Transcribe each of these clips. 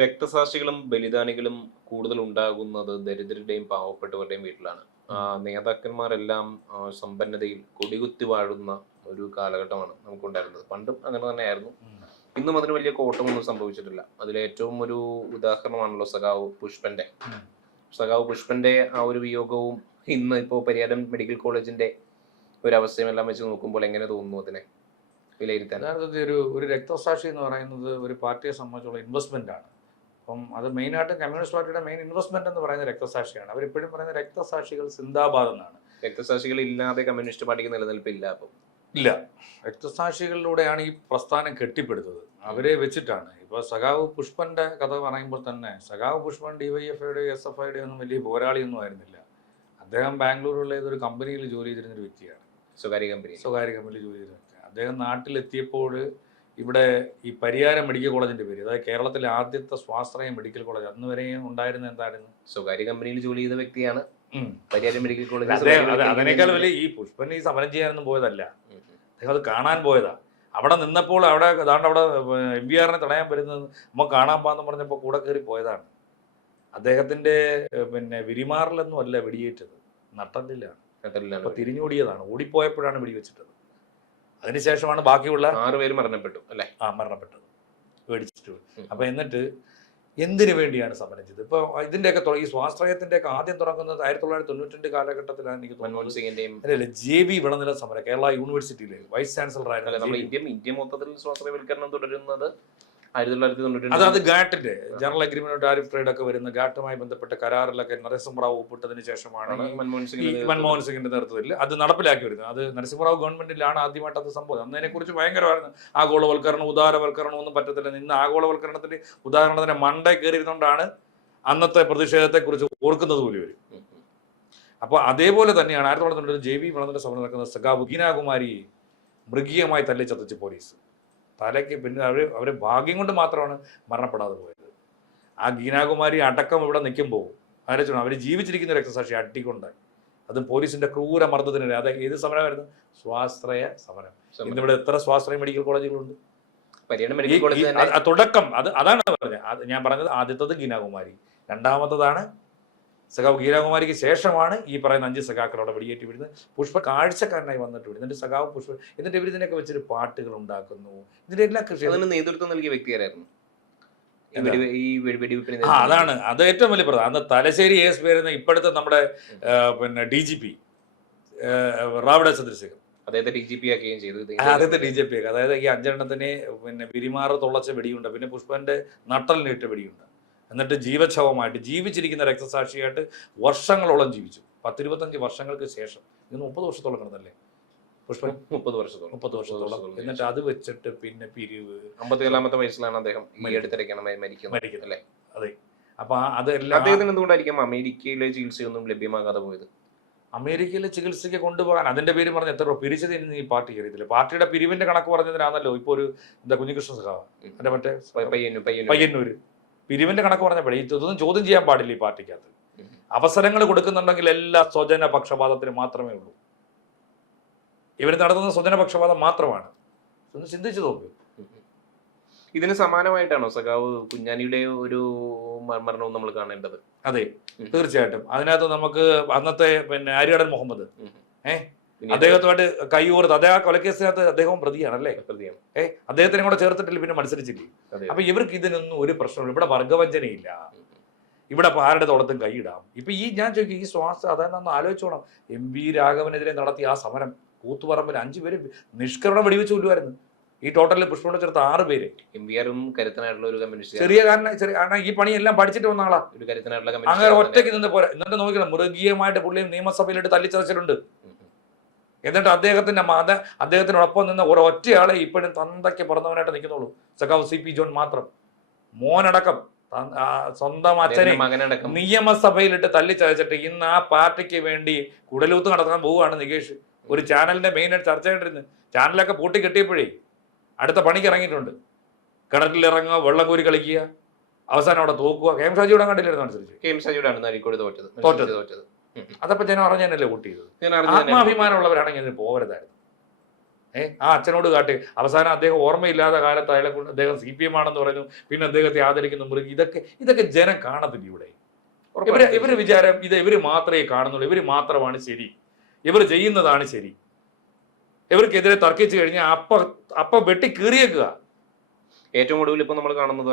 രക്തസാക്ഷികളും ബലിദാനികളും കൂടുതൽ ഉണ്ടാകുന്നത് ദരിദ്രരുടെയും പാവപ്പെട്ടവരുടെയും വീട്ടിലാണ്. നേതാക്കന്മാരെല്ലാം സമ്പന്നതയിൽ കൊടികുത്തി വാഴുന്ന ഒരു കാലഘട്ടമാണ് നമുക്കുണ്ടായിരുന്നത്. പണ്ടും അങ്ങനെ തന്നെയായിരുന്നു. ഇന്നും അതിന് വലിയ കോട്ടമൊന്നും സംഭവിച്ചിട്ടില്ല. അതിലേറ്റവും ഒരു ഉദാഹരണമാണല്ലോ സഖാവ് പുഷ്പന്റെ ആ ഒരു വിയോഗവും ഇന്ന് ഇപ്പോൾ പരിയാരം മെഡിക്കൽ കോളേജിന്റെ ഒരു അവസ്ഥയും എല്ലാം വെച്ച് നോക്കുമ്പോൾ എങ്ങനെ തോന്നുന്നു അതിനെ വിലയിരുത്താൻ? യഥാർത്ഥത്തിൽ ഒരു രക്തസാക്ഷി എന്ന് പറയുന്നത് ഒരു പാർട്ടിയെ സംബന്ധിച്ചുള്ള ഇൻവെസ്റ്റ്മെന്റ് ആണ്. അപ്പം അത് മെയിനായിട്ട് കമ്മ്യൂണിസ്റ്റ് പാർട്ടിയുടെ മെയിൻ ഇൻവെസ്റ്റ്മെന്റ് എന്ന് പറയുന്ന രക്തസാക്ഷിയാണ്. അവരിപ്പോഴും പറയുന്ന രക്തസാക്ഷികൾ സിന്ദാബാദ് എന്നാണ്. രക്തസാക്ഷികൾ ഇല്ലാതെ കമ്മ്യൂണിസ്റ്റ് പാർട്ടിക്ക് നിലനിൽപ്പില്ല. അപ്പം ഇല്ല, രക്തസാക്ഷികളിലൂടെയാണ് ഈ പ്രസ്ഥാനം കെട്ടിപ്പടുത്തത്. അവരെ വെച്ചിട്ടാണ്. ഇപ്പോൾ സഖാവ് പുഷ്പന്റെ കഥ പറയുമ്പോൾ തന്നെ സഖാവ് പുഷ്പൻ DYFIയുടെ SFIയുടെ ഒന്നും വലിയ പോരാളിയൊന്നും ആയിരുന്നില്ല. അദ്ദേഹം ബാംഗ്ലൂരിലുള്ള ഏതൊരു കമ്പനിയിൽ ജോലി ചെയ്തിരുന്നൊരു വ്യക്തിയാണ്. സ്വകാര്യ കമ്പനിയിൽ ജോലി ചെയ്തിരുന്ന വ്യക്തി. അദ്ദേഹം നാട്ടിലെത്തിയപ്പോൾ ഇവിടെ ഈ പരിയാരം മെഡിക്കൽ കോളേജിന്റെ പേര്, അതായത് കേരളത്തിലെ ആദ്യത്തെ സ്വാശ്രയ മെഡിക്കൽ കോളേജ്, അന്ന് വരെയും ഉണ്ടായിരുന്ന എന്തായിരുന്നു? സ്വകാര്യ കമ്പനിയിൽ ജോലി ചെയ്ത വ്യക്തിയാണ് പരിയാരം മെഡിക്കൽ കോളേജ്. അതിനേക്കാൾ വലിയ ഈ പുഷ്പൻ ഈ സമരം ചെയ്യാനൊന്നും പോയതല്ല, അദ്ദേഹം അത് കാണാൻ പോയതാ. അവിടെ നിന്നപ്പോൾ അവിടെ MVR തടയാൻ വരുന്നത് നമ്മൾ കാണാൻ പോകാന്ന് പറഞ്ഞപ്പോൾ കൂടെ കയറി പോയതാണ്. അദ്ദേഹത്തിന്റെ വിരിമാറിലൊന്നും അല്ല വെടിയേറ്റത്, നട്ടലിലാണ്. അപ്പൊ തിരിഞ്ഞോടിയതാണ്, ഓടിപ്പോയപ്പോഴാണ് വെടിവെച്ചിട്ടത്. അതിനുശേഷമാണ് ബാക്കിയുള്ള 6 പേര് മരണപ്പെട്ടു അല്ലേ? മരണപ്പെട്ടത് മേടിച്ചിട്ട്. അപ്പൊ എന്നിട്ട് എന്തിനു വേണ്ടിയാണ് സമരം ചെയ്തത്? ഇപ്പൊ ഇതിന്റെയൊക്കെ ഈ സ്വാശ്രയത്തിന്റെയൊക്കെ ആദ്യം തുടങ്ങുന്നത് 1992 കാലഘട്ടത്തിലാണ് എനിക്ക് തോന്നുന്നത്. JV വിളനില സമരം കേരള യൂണിവേഴ്സിറ്റിയിലെ വൈസ് ചാൻസലർ ആയിരുന്നു. ഇന്ത്യ മൊത്തത്തിൽ സ്വാശ്രയവൽക്കരണം തുടരുന്നത് 1992. അത് ഗാട്ടിന്റെ ജനറൽ അഗ്രിമെന്റ് ടാരിഫ് ട്രേഡ് ഒക്കെ വരുന്ന ഗാട്ടുമായി ബന്ധപ്പെട്ട കരാറിലൊക്കെ നരസിംഹറാവു ഒപ്പിട്ടതിന് ശേഷമാണ് മൻമോഹൻ സിംഗിന്റെ നേതൃത്വത്തിൽ അത് നടപ്പിലാക്കി വരുന്നത്. അത് നരസിംഹറാവു ഗവൺമെന്റിലാണ് ആദ്യമായിട്ട് അത് സംഭവം. അന്നതിനെ കുറിച്ച് ഭയങ്കരമായിരുന്നു. ആഗോളവൽക്കരണം, ഉദാരവൽക്കരണം ഒന്നും പറ്റത്തില്ല. ഇന്ന് ആഗോളവൽക്കരണത്തിന്റെ ഉദാഹരണത്തിന് മണ്ടേ കയറിയിരുന്നുകൊണ്ടാണ് അന്നത്തെ പ്രതിഷേധത്തെ കുറിച്ച് ഓർക്കുന്നത് പോലും വരും. അപ്പൊ അതേപോലെ തന്നെയാണ് 1992 JV വിളനില സമരം നടക്കുന്ന സഖാവ് ഗീനാകുമാരി മൃഗീയമായി തല്ലിച്ചതച്ച് പോലീസ് തലയ്ക്ക്. പിന്നെ അവരെ ഭാഗ്യം കൊണ്ട് മാത്രമാണ് മരണപ്പെടാതെ പോയത്. ആ ഗീനാകുമാരി അടക്കം ഇവിടെ നിൽക്കുമ്പോൾ ആലോചിക്കണം, അവർ ജീവിച്ചിരിക്കുന്ന രക്തസാക്ഷി അട്ടിക്കൊണ്ടായി. അതും പോലീസിന്റെ ക്രൂര മർദ്ദത്തിനിടെ. അത് ഏത് സമരമായിരുന്നു? സ്വാശ്രയ സമരം. ഇന്നിവിടെ എത്ര സ്വാശ്രയ മെഡിക്കൽ കോളേജുകളുണ്ട്? തുടക്കം അതാണ് പറഞ്ഞത്. ഞാൻ പറഞ്ഞത് ആദ്യത്തത് ഗീനാകുമാരി, രണ്ടാമത്തതാണ് സഖാവ് ഗീനാകുമാരിക്ക് ശേഷമാണ് ഈ പറയുന്ന 5 സഖാക്കളോടെ വെടിയേറ്റി വിടുന്നത്. പുഷ്പ കാഴ്ചക്കാരനായി വന്നിട്ട് വിടും. എന്നിട്ട് സഖാവ് പുഷ്പ എന്നിട്ട് ഇവരിതിനൊക്കെ വെച്ചൊരു പാട്ടുകൾ ഉണ്ടാക്കുന്നു. ഇതിന്റെ എല്ലാ കൃഷി നേതൃത്വം നൽകിയ വ്യക്തിയായിരുന്നു. അതാണ് അത് ഏറ്റവും വലിയ പ്രധാനം. അന്ന് തലശ്ശേരി AS വരുന്ന ഇപ്പോഴത്തെ നമ്മുടെ DGP റാവഡ ചന്ദ്രശേഖർ അദ്ദേഹത്തെ DGP ആക്കുകയും ചെയ്തു. അതായത് ഈ 5 എണ്ണത്തിനെ വിരിമാറ് തുളച്ച വെടിയുണ്ട്, പിന്നെ പുഷ്പന്റെ നട്ടലിനിട്ട് വെടിയുണ്ട്. എന്നിട്ട് ജീവച്ഛവമായിട്ട് ജീവിച്ചിരിക്കുന്ന രക്തസാക്ഷിയായിട്ട് വർഷങ്ങളോളം ജീവിച്ചു. 10-25 വർഷങ്ങൾക്ക് ശേഷം. ഇന്ന് 30 വർഷത്തോളം കിടന്നല്ലേ പുഷ്പൻ? 30 വർഷത്തോളം. എന്നിട്ട് അത് വെച്ചിട്ട് പിന്നെ പിരിവ്. 57-ാമത്തെ വയസ്സിലാണ് അദ്ദേഹം മരിക്കുന്നത് അല്ലേ? അതെ. അപ്പൊ അതെല്ലാം അദ്ദേഹത്തിന് എന്തുകൊണ്ടായിരിക്കും അമേരിക്കയിലെ ചികിത്സയൊന്നും ലഭ്യമാകാതെ പോയത്? അമേരിക്കയിലെ ചികിത്സയ്ക്ക് കൊണ്ടുപോകാൻ അതിന്റെ പേര് പറഞ്ഞ് എത്ര രൂപ പിരിച്ചത് ഈ പാർട്ടിക്ക് അറിയത്തില്ല. പാർട്ടിയുടെ പിരിവിന്റെ കണക്ക് പറഞ്ഞതിനാണല്ലോ ഇപ്പൊ ഒരു കുഞ്ഞികൃഷ്ണ സഖാവ് എന്റെ മറ്റേ പയ്യന്നൂര് പിരിവിന്റെ കണക്ക് പറഞ്ഞപ്പോഴേ ഇതൊന്നും ചോദ്യം ചെയ്യാൻ പാടില്ല. ഈ പാർട്ടിക്കകത്ത് അവസരങ്ങൾ കൊടുക്കുന്നുണ്ടെങ്കിൽ എല്ലാ സ്വജന പക്ഷപാതത്തിന് മാത്രമേ ഉള്ളൂ. ഇവർ നടത്തുന്ന സ്വജന പക്ഷപാതം മാത്രമാണ്. ഒന്ന് ചിന്തിച്ചു നോക്ക്. ഇതിന് സമാനമായിട്ടാണോ സഖാവ് കുഞ്ഞാനിയുടെ ഒരു മരണവും നമ്മൾ കാണേണ്ടത്? അതെ, തീർച്ചയായിട്ടും. അതിനകത്ത് നമുക്ക് അന്നത്തെ ആര്യാടൻ മുഹമ്മദ് അദ്ദേഹത്തുമായിട്ട് കൈയൂർത്ത് അദ്ദേഹം ആ കൊലക്കേസിനകത്ത് അദ്ദേഹവും പ്രതിയാണല്ലേ? അദ്ദേഹത്തിനെ കൂടെ ചേർത്തിട്ടില്ല, പിന്നെ മത്സരിച്ചില്ലേ. അപ്പൊ ഇവർക്ക് ഇതിനൊന്നും ഒരു പ്രശ്നമില്ല. ഇവിടെ വർഗവഞ്ചനയില്ല. ഇവിടെ ആരുടെ തോളത്തും കൈയിടാം. ഇപ്പൊ ഞാൻ ചോദിക്കും, ഈ അതായത് ഒന്ന് ആലോചിച്ചോണം. MV രാഘവനെതിരെ നടത്തിയ ആ സമരം കൂത്തുപറമ്പിൽ 5 പേര് നിഷ്കരണം വെടിവെച്ച് കൊല്ലുമായിരുന്നു. ഈ ടോട്ടലിൽ പുഷ്പനോട് ചേർത്ത് 6 പേര്. MVRും കരുത്തനായിട്ടുള്ള ഒരു കമ്മ്യൂണിസ്റ്റ്, ചെറിയ കാരണം ഈ പണിയെല്ലാം പഠിച്ചിട്ട് വന്ന ആളാ. ഒരു കരുത്തനായിട്ടുള്ള അങ്ങനെ ഒറ്റയ്ക്ക് നിന്ന് പോരാ. എന്നിട്ട് നോക്കണം, മൃഗീയമായിട്ട് പുള്ളിയും നിയമസഭയിലിട്ട് തല്ലിച്ചതച്ചിട്ടുണ്ട്. എന്നിട്ട് അദ്ദേഹത്തിനോടൊപ്പം നിന്ന് ഒരൊറ്റയാളെ ഇപ്പോഴും തന്തയ്ക്ക് പിറന്നവനായിട്ട് നിൽക്കുന്നുള്ളൂ. സഖാവ് CP ജോൺ മാത്രം. മോനടക്കം സ്വന്തം അച്ഛനെ നിയമസഭയിലിട്ട് തല്ലിച്ചതച്ചിട്ട് ഇന്ന് ആ പാർട്ടിക്ക് വേണ്ടി കുടലൂത്ത് നടത്താൻ പോവുകയാണ് നികേഷ്. ഒരു ചാനലിന്റെ മെയിനായിട്ട് ചർച്ച ചെയ്തിരുന്നു. ചാനലൊക്കെ പൂട്ടി കെട്ടിയപ്പോഴേ അടുത്ത പണിക്ക് ഇറങ്ങിയിട്ടുണ്ട്. കിണറ്റിലിറങ്ങുക, വെള്ളം കോരി കളിക്കുക, അവസാനം അവിടെ തോക്കുക. KM ഷാജിയുടെ കണ്ടില്ലായിരുന്നു അനുസരിച്ച് തോറ്റത്. അതപ്പോ ജനം അറിഞ്ഞാനല്ലേ വോട്ട് ചെയ്തത്. ആത്മാഭിമാനമുള്ളവരാണെങ്കിൽ ഇതിന് പോകരുതായിരുന്നു. ആ അച്ഛനോട് കാട്ടി. അവസാനം അദ്ദേഹം ഓർമ്മയില്ലാത്ത കാലത്ത് അയാളെ കൊണ്ട് അദ്ദേഹം CPM ആണെന്ന് പറഞ്ഞു, പിന്നെ അദ്ദേഹത്തെ ആദരിക്കുന്നു മൃഗം. ഇതൊക്കെ ജനം കാണത്തില്ല ഇവിടെ. ഇവര് വിചാരം ഇവര് മാത്രമേ കാണുന്നുള്ളൂ, ഇവര് മാത്രമാണ് ശരി, ഇവർ ചെയ്യുന്നതാണ് ശരി. ഇവർക്കെതിരെ തർക്കിച്ചു കഴിഞ്ഞാൽ അപ്പ വെട്ടി കീറിയേക്കുക. ഏറ്റവും ഒടുവിൽ ഇപ്പൊ നമ്മൾ കാണുന്നത്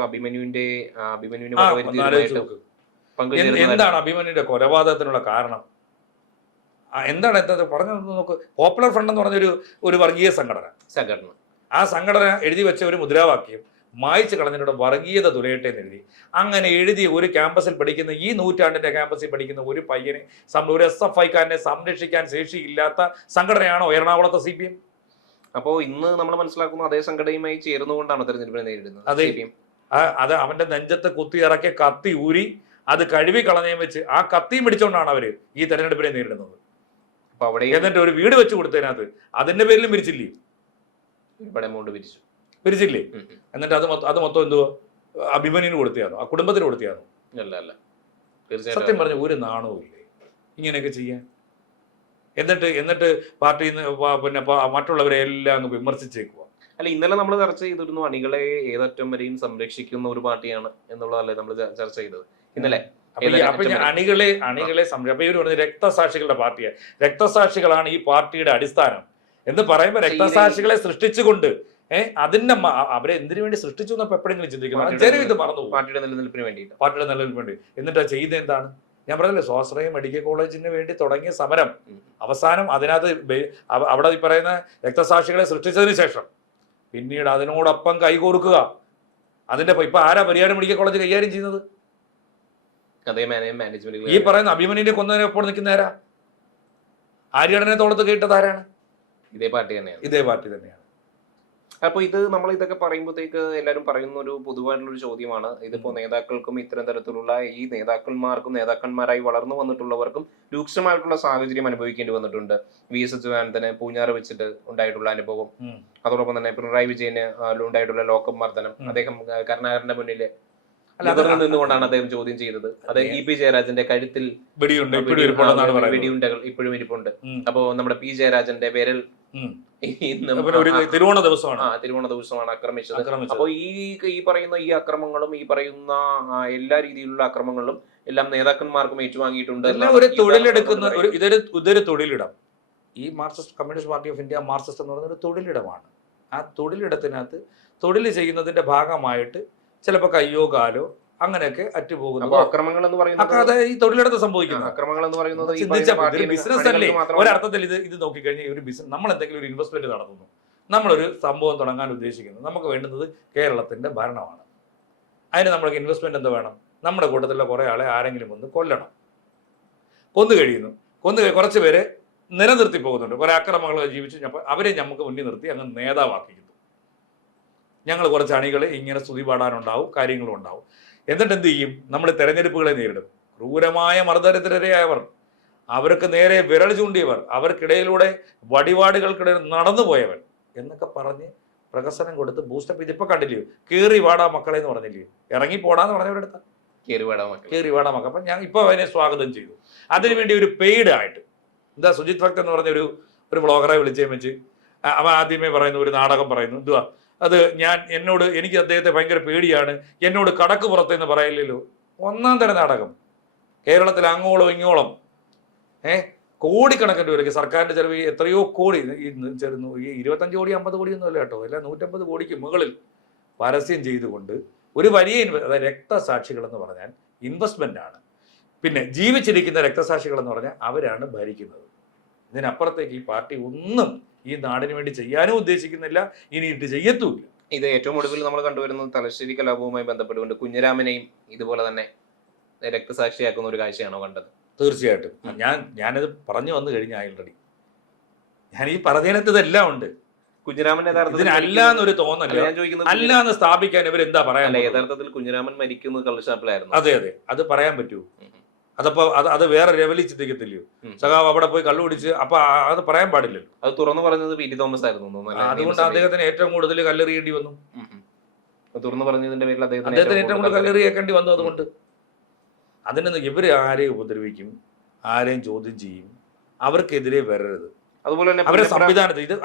എന്താണ് അഭിമന്യുവിന്റെ കൊലപാതകത്തിനുള്ള കാരണം? എന്താണ് പറഞ്ഞു നോക്ക്. പോപ്പുലർ ഫ്രണ്ട് എന്ന് പറഞ്ഞൊരു വർഗീയ സംഘടന, ആ സംഘടന എഴുതി വെച്ച ഒരു മുദ്രാവാക്യം മായ്ച്ചു കളഞ്ഞിട്ട് വർഗീയത തുലയട്ടെ എന്ന് എഴുതി. അങ്ങനെ എഴുതി ഒരു ക്യാമ്പസിൽ പഠിക്കുന്ന, ഈ നൂറ്റാണ്ടിന്റെ ക്യാമ്പസിൽ പഠിക്കുന്ന ഒരു പയ്യനെ, ഒരു SFI-കാരനെ സംരക്ഷിക്കാൻ ശേഷിയില്ലാത്ത സംഘടനയാണോ എറണാകുളത്തെ CPM? അപ്പോ ഇന്ന് നമ്മൾ മനസ്സിലാക്കുന്ന അതേ സംഘടനയുമായി ചേർന്നുകൊണ്ടാണ് തെരഞ്ഞെടുപ്പിനെ നേരിടുന്നത്. അതെ, അത് അവന്റെ നെഞ്ചത്ത് കുത്തി ഇറക്കി കത്തി ഊരി അത് കഴുകി കളഞ്ഞേം വെച്ച് ആ കത്തിയും പിടിച്ചോണ്ടാണ് അവര് ഈ തെരഞ്ഞെടുപ്പിനെ നേരിടുന്നത്. എന്നിട്ട് ഒരു വീട് വെച്ച് കൊടുത്തതിനകത്ത് അതിന്റെ പേരിലും പിരിച്ചില്ലേ? പിരിച്ചില്ലേ? എന്നിട്ട് അത് മൊത്തം എന്തോ അഭിമന്യുവിന് കൊടുത്തിയാണോ, ആ കുടുംബത്തിന് കൊടുത്തിയാണോ? അല്ല, സത്യം പറഞ്ഞ ഒരു നാണവും ഇല്ലേ ഇങ്ങനെയൊക്കെ ചെയ്യാൻ? എന്നിട്ട് പാർട്ടിയിൽ നിന്ന് പിന്നെ മറ്റുള്ളവരെ എല്ലാം അങ്ങ് വിമർശിച്ചേക്കുക. അല്ല, ഇന്നലെ നമ്മൾ ചർച്ച ചെയ്തിരുന്നു അണികളെ ഏതറ്റം വരെയും സംരക്ഷിക്കുന്ന ഒരു പാർട്ടിയാണ് എന്നുള്ളതല്ലേ നമ്മൾ ചർച്ച ചെയ്തത് ഇന്നലെ. അണികളെ സംരക്ഷിക്കുന്ന രക്തസാക്ഷികളുടെ പാർട്ടിയാണ്. രക്തസാക്ഷികളാണ് ഈ പാർട്ടിയുടെ അടിസ്ഥാനം എന്ന് പറയുമ്പോൾ രക്തസാക്ഷികളെ സൃഷ്ടിച്ചുകൊണ്ട് അതിന്റെ അവരെ എന്തിനു വേണ്ടി സൃഷ്ടിച്ചു എന്നപ്പോ എപ്പോഴെങ്കിലും ചിന്തിക്കണം. ജനം ഇത് മറന്നു. പാർട്ടിയുടെ നിലനിൽപ്പിന് വേണ്ടി. എന്നിട്ട് ചെയ്ത് എന്താണ്? ഞാൻ പറഞ്ഞില്ലേ, സ്വാശ്രയ മെഡിക്കൽ കോളേജിന് വേണ്ടി തുടങ്ങിയ സമരം അവസാനം അതിനകത്ത് അവിടെ ഈ പറയുന്ന രക്തസാക്ഷികളെ സൃഷ്ടിച്ചതിന് ശേഷം പിന്നീട് അതിനോടൊപ്പം കൈകോർക്കുക. അതിന്റെ ഇപ്പൊ ആരാ പരിയാരം മെഡിക്കൽ കോളേജ് കൈകാര്യം ചെയ്യുന്നത്? ഈ പറയുന്ന അഭിമന്യുവിനെ കൊന്നതിനെ എപ്പോൾ നിൽക്കുന്ന ആരാ? ആര്യടനെ തോളത്ത് കേട്ടത് ആരാണ്? ഇതേ പാർട്ടി തന്നെയാണ്. അപ്പൊ നമ്മൾ ഇതൊക്കെ പറയുമ്പോഴത്തേക്ക് എല്ലാവരും പറയുന്ന ഒരു പൊതുവായിട്ടുള്ള ഒരു ചോദ്യമാണ്, ഇതിപ്പോ നേതാക്കൾക്കും ഇത്തരം തരത്തിലുള്ള ഈ നേതാക്കന്മാർക്കും നേതാക്കന്മാരായി വളർന്നു വന്നിട്ടുള്ളവർക്കും രൂക്ഷമായിട്ടുള്ള സാഹചര്യം അനുഭവിക്കേണ്ടി വന്നിട്ടുണ്ട്. VS അച്യുതാനന്ദന് പൂഞ്ഞാറ് വെച്ചിട്ട് ഉണ്ടായിട്ടുള്ള അനുഭവം, അതോടൊപ്പം തന്നെ പിണറായി വിജയന് ഉണ്ടായിട്ടുള്ള ലോക്കപ്പ് മർദ്ദനം, അദ്ദേഹം കരുണാകരന്റെ മുന്നില് നിന്നുകൊണ്ടാണ് അദ്ദേഹം ചോദ്യം ചെയ്തത്. അത് EP ജയരാജന്റെ കഴുത്തിൽ വെടിയുണ്ടകൾ ഇപ്പോഴും ഇരിപ്പുണ്ട്. അപ്പോ നമ്മുടെ P ജയരാജന്റെ പേരിൽ തിരുവോണ ദിവസമാണ് ആക്രമിച്ചത്. അപ്പൊ ഈ പറയുന്ന ഈ അക്രമങ്ങളും ഈ പറയുന്ന എല്ലാ രീതിയിലുള്ള അക്രമങ്ങളും എല്ലാം നേതാക്കന്മാർക്കും ഏറ്റുവാങ്ങിയിട്ടുണ്ട്. ഒരു തൊഴിലെടുക്കുന്ന ഇതൊരു തൊഴിലിടം. ഈ Marxist communist party of India, Marxist എന്ന് പറയുന്ന ഒരു തൊഴിലിടമാണ്. ആ തൊഴിലിടത്തിനകത്ത് തൊഴിൽ ചെയ്യുന്നതിന്റെ ഭാഗമായിട്ട് ചിലപ്പോൾ കയ്യോ കാലോ അങ്ങനെയൊക്കെ അറ്റുപോകുന്നു. അക്രമങ്ങൾ എന്ന് പറയുന്നത് ഈ തൊഴിലിടത്ത് സംഭവിക്കുന്നു. അക്രമങ്ങൾ എന്ന് പറയുന്നത് ബിസിനസ് അല്ലേ? ഒരർത്ഥത്തിൽ ഇത് നോക്കിക്കഴിഞ്ഞാൽ ഒരു ബിസിനസ്, നമ്മൾ എന്തെങ്കിലും ഒരു ഇൻവെസ്റ്റ്മെന്റ് നടത്തുന്നു, നമ്മളൊരു സംഭവം തുടങ്ങാൻ ഉദ്ദേശിക്കുന്നു, നമുക്ക് വേണ്ടുന്നത് കേരളത്തിന്റെ ഭരണമാണ്. അതിന് നമ്മൾക്ക് ഇൻവെസ്റ്റ്മെന്റ് എന്ത് വേണം? നമ്മുടെ കൂട്ടത്തിലുള്ള കുറെ ആളെ ആരെങ്കിലും ഒന്ന് കൊല്ലണം. കുറച്ച് പേരെ നിലനിർത്തി പോകുന്നുണ്ട്. കുറെ അക്രമങ്ങൾ ജീവിച്ച് അവരെ നമുക്ക് മുന്നിൽ നിർത്തി അങ്ങ് നേതാവാക്കിക്കുന്നു. ഞങ്ങൾ കുറച്ച് അണികളെ ഇങ്ങനെ സ്തുതി പാടാനുണ്ടാവും, കാര്യങ്ങളും ഉണ്ടാവും. എന്നിട്ട് എന്ത് ചെയ്യും? നമ്മൾ തെരഞ്ഞെടുപ്പുകളെ നേരിടും. ക്രൂരമായ മർദ്ദനത്തിനിരയായവർ, അവർക്ക് നേരെ വിരൽ ചൂണ്ടിയവർ, അവർക്കിടയിലൂടെ വടിവാടുകൾക്കിടയിൽ നടന്നുപോയവർ എന്നൊക്കെ പറഞ്ഞ് പ്രകസനം കൊടുത്ത് ബൂസ്റ്റപ്പ് ചെയ്ത് ഇപ്പൊ കണ്ടില്ലയോ? കേറി വാടാ മക്കളെ എന്ന് പറഞ്ഞില്ലയോ? ഇറങ്ങി പോടാന്ന് പറഞ്ഞവരെടുത്ത കേറി വാടാ മക്കൾ. അപ്പൊ ഞാൻ ഇപ്പൊ അതിനെ സ്വാഗതം ചെയ്തു. അതിനുവേണ്ടി ഒരു പെയ്ഡ് ആയിട്ട് സുജിത് ഭക്ത് എന്ന് പറഞ്ഞ ഒരു ബ്ലോഗറെ വിളിച്ചേ വെച്ച് അവ ആദ്യമേ പറയുന്നു, ഒരു നാടകം പറയുന്നു. എന്തുവാ അത്? എനിക്ക് അദ്ദേഹത്തെ ഭയങ്കര പേടിയാണ്, എന്നോട് കടക്ക് പുറത്തെന്ന് പറയില്ലല്ലോ. ഒന്നാം തരം നാടകം. കേരളത്തിൽ അങ്ങോളം ഇങ്ങോളം കോടിക്കണക്കിന് രൂപയ്ക്ക് സർക്കാരിന്റെ ചെലവ് എത്രയോ കോടി, ഈ 25 കോടി 50 കോടി ഒന്നും അല്ല കേട്ടോ, എല്ലാം 150 കോടിക്ക് മുകളിൽ പരസ്യം ചെയ്തുകൊണ്ട് ഒരു വലിയ രക്തസാക്ഷികൾ എന്ന് പറഞ്ഞാൽ ഇൻവെസ്റ്റ്മെന്റ് ആണ്. പിന്നെ ജീവിച്ചിരിക്കുന്ന രക്തസാക്ഷികൾ എന്ന് പറഞ്ഞാൽ അവരാണ് ഭരിക്കുന്നത്. ഇതിനപ്പുറത്തേക്ക് ഈ പാർട്ടി ഒന്നും ഈ നാടിന് വേണ്ടി ചെയ്യാനും ഉദ്ദേശിക്കുന്നില്ല, ഇനിയിട്ട് ചെയ്യത്തുമില്ല. ഇത് ഏറ്റവും ഒടുവിൽ നമ്മൾ കണ്ടുവരുന്നത് തലശ്ശേരി കലാപവുമായി ബന്ധപ്പെട്ടുകൊണ്ട് കുഞ്ഞിരാമനെയും ഇതുപോലെ തന്നെ രക്തസാക്ഷിയാക്കുന്ന ഒരു കാഴ്ചയാണോ കണ്ടത്? തീർച്ചയായിട്ടും. ഞാനത് പറഞ്ഞു വന്നു കഴിഞ്ഞാൽ ഓൾറെഡി ഞാൻ ഈ പറഞ്ഞതിനകത്ത് ഇതെല്ലാം ഉണ്ട്. കുഞ്ഞിരാമൻ ഇതിനല്ല എന്നൊരു തോന്നല്ല, അല്ല എന്ന് സ്ഥാപിക്കാൻ ഇവരെന്താ പറയാൻ? യഥാർത്ഥത്തിൽ കുഞ്ഞിരാമൻ മരിക്കുന്നത് കള്ളുഷാപ്പിലായിരുന്നു. അതെ, അത് പറയാൻ പറ്റൂ? അതപ്പോ അത് വേറെ ലെവലിൽ ചിന്തിക്കത്തില്ലയോ? സഖാവ് അവിടെ പോയി കള്ളു കുടിച്ച്, അപ്പൊ അത് പറയാൻ പാടില്ലല്ലോ. അത് തുറന്നു പറഞ്ഞത് പി ടി തോമസ് ആയിരുന്നു. അതുകൊണ്ട് അദ്ദേഹത്തിന് ഏറ്റവും കൂടുതൽ കല്ലെറിയേണ്ടി വന്നു. തുറന്നു പറഞ്ഞതിന്റെ പേരിൽ അദ്ദേഹത്തിന് ഏറ്റവും കൂടുതൽ കല്ലെറിയേക്കേണ്ടി വന്നു. അതുകൊണ്ട് അതിനൊന്നും ഇവര് ആരെയും ഉപദ്രവിക്കും, ആരെയും ചോദ്യം ചെയ്യും, അവർക്കെതിരെ വരരുത്. അതുപോലെ തന്നെ അവരുടെ സംവിധാനത്തിൽ ഇത്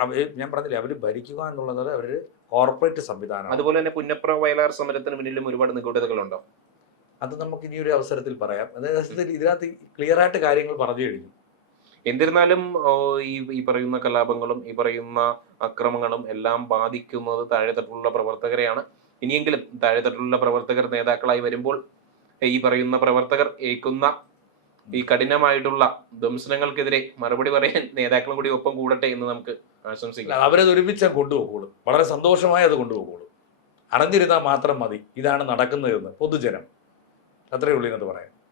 ഞാൻ പറഞ്ഞില്ലേ, അവർ ഭരിക്കുക എന്നുള്ളത് അവര് കോർപ്പറേറ്റ് സംവിധാനം. അതുപോലെ തന്നെ പുന്നപ്ര വയലാർ സമരത്തിന് പിന്നിലും ഒരുപാട് നിഗൂഢതകളുണ്ടോ? അത് നമുക്ക് ഇനി ഒരു അവസരത്തിൽ പറയാം. അതായത് ഇതിനകത്ത് ക്ലിയർ ആയിട്ട് കാര്യങ്ങൾ പറഞ്ഞു കഴിഞ്ഞു. എന്നിരുന്നാലും ഈ പറയുന്ന കലാപങ്ങളും ഈ പറയുന്ന അക്രമങ്ങളും എല്ലാം ബാധിക്കുന്നത് താഴെത്തട്ടിലുള്ള പ്രവർത്തകരെയാണ്. ഇനിയെങ്കിലും താഴെത്തട്ടിലുള്ള പ്രവർത്തകർ നേതാക്കളായി വരുമ്പോൾ ഈ പറയുന്ന പ്രവർത്തകർ ഏൽക്കുന്ന ഈ കഠിനമായിട്ടുള്ള ദംശനങ്ങൾക്കെതിരെ മറുപടി പറയാൻ നേതാക്കളും കൂടി ഒപ്പം കൂടട്ടെ എന്ന് നമുക്ക് ആശംസിക്കാം. അവരത് ഒരുമിച്ച് കൊണ്ടുപോകുള്ളൂ, വളരെ സന്തോഷമായി അത് കൊണ്ടുപോകുള്ളൂ. അറിഞ്ഞിരുന്നാൽ മാത്രം മതി ഇതാണ് നടക്കുന്നതെന്ന് പൊതുജനം. അത്രയേ ഉള്ളൂ എന്ന് പറയാം.